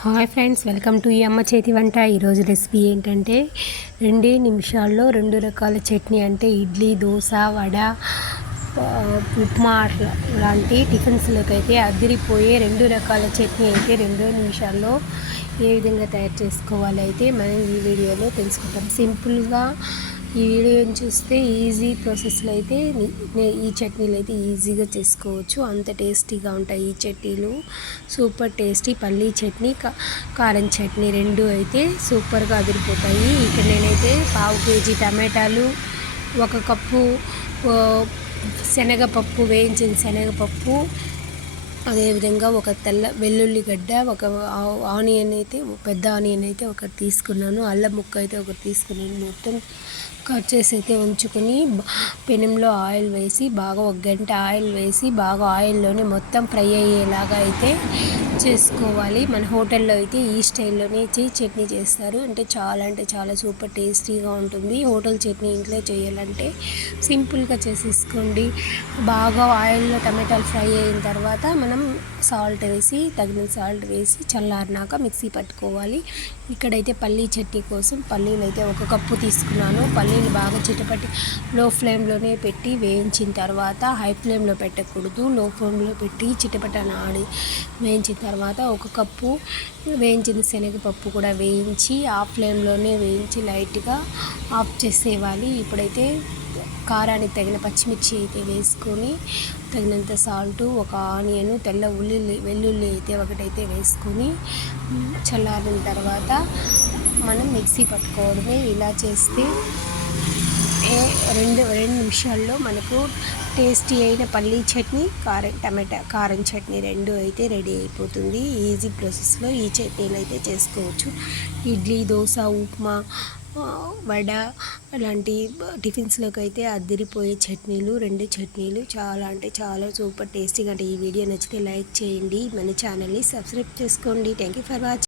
Hi friends, welcome to ఈ అమ్మ చేతి వంట. ఈరోజు రెసిపీ ఏంటంటే 2 నిమిషాల్లో 2 రకాల చట్నీ, అంటే ఇడ్లీ, దోశ, వడ, ఉప్మా లాంటి టిఫిన్స్లోకి అయితే అదిరిపోయే 2 రకాల చట్నీ అయితే 2 నిమిషాల్లో ఏ విధంగా తయారు చేసుకోవాలి అయితే మనం ఈ వీడియోలో తెలుసుకుంటాం. సింపుల్గా ఈ వీడియోని చూస్తే ఈజీ ప్రాసెస్లో అయితే ఈ చట్నీలు అయితే ఈజీగా చేసుకోవచ్చు. అంత టేస్టీగా ఉంటాయి ఈ చట్నీలు. సూపర్ టేస్టీ పల్లీ చట్నీ, కారం చట్నీ రెండు అయితే సూపర్గా అదిరిపోతాయి. ఇక్కడ నేనైతే 1/2 కేజీ టమాటాలు, 1 కప్పు శనగపప్పు, వేయించిన శనగపప్పు, అదేవిధంగా ఒక తెల్ల వెల్లుల్లిగడ్డ, ఒక ఆనియన్ అయితే పెద్ద ఆనియన్ అయితే ఒకటి తీసుకున్నాను, అల్లం ముక్క అయితే ఒకటి తీసుకున్నాను. మొత్తం కట్ చేసి అయితే ఉంచుకొని పెనంలో ఆయిల్ వేసి బాగా 1 గంట ఆయిల్ వేసి బాగా ఆయిల్లోనే మొత్తం ఫ్రై అయ్యేలాగా అయితే చేసుకోవాలి. మన హోటల్లో అయితే ఈ స్టైల్లోనే చట్నీ చేస్తారు. అంటే చాలా సూపర్ టేస్టీగా ఉంటుంది. హోటల్ చట్నీ ఇంట్లో చేయాలంటే సింపుల్గా చేసేసుకోండి. బాగా ఆయిల్లో టమాటాలు ఫ్రై అయిన తర్వాత మనం తగిన సాల్ట్ వేసి చల్లారినాక మిక్సీ పట్టుకోవాలి. ఇక్కడైతే పల్లీ చట్నీ కోసం పల్లీలు అయితే 1 కప్పు తీసుకున్నాను. పల్లీలు బాగా చిటపటి లో ఫ్లేమ్లోనే పెట్టి వేయించిన తర్వాత, హై ఫ్లేమ్లో పెట్టకూడదు, లో ఫ్లేమ్లో పెట్టి చిటపటనాడి వేయించిన తర్వాత 1 కప్పు వేయించిన శనగపప్పు కూడా వేయించి ఆ ఫ్లేమ్లోనే వేయించి లైట్గా ఆఫ్ చేసేవాలి. ఇప్పుడైతే కారానికి తగిన పచ్చిమిర్చి అయితే వేసుకొని, తగినంత సాల్టు, 1 ఆనియన్, తెల్ల వెల్లుల్లి అయితే ఒకటైతే వేసుకొని చల్లారిన తర్వాత మనం మిక్సీ పట్టుకోవడమే. ఇలా చేస్తే 2 నిమిషాల్లో మనకు టేస్టీ అయిన పల్లీ చట్నీ, కారం చట్నీ రెండు అయితే రెడీ అయిపోతుంది. ఈజీ ప్రాసెస్లో ఈ చట్నీలు అయితే చేసుకోవచ్చు. ఇడ్లీ, దోశ, ఉప్మా, వడ అలాంటి టిఫిన్స్లోకి అయితే అదిరిపోయే చట్నీలు, 2 చట్నీలు చాలా సూపర్ టేస్టీగా. అంటే ఈ వీడియో నచ్చితే లైక్ చేయండి, మన ఛానల్ని సబ్స్క్రైబ్ చేసుకోండి. Thank you for watching.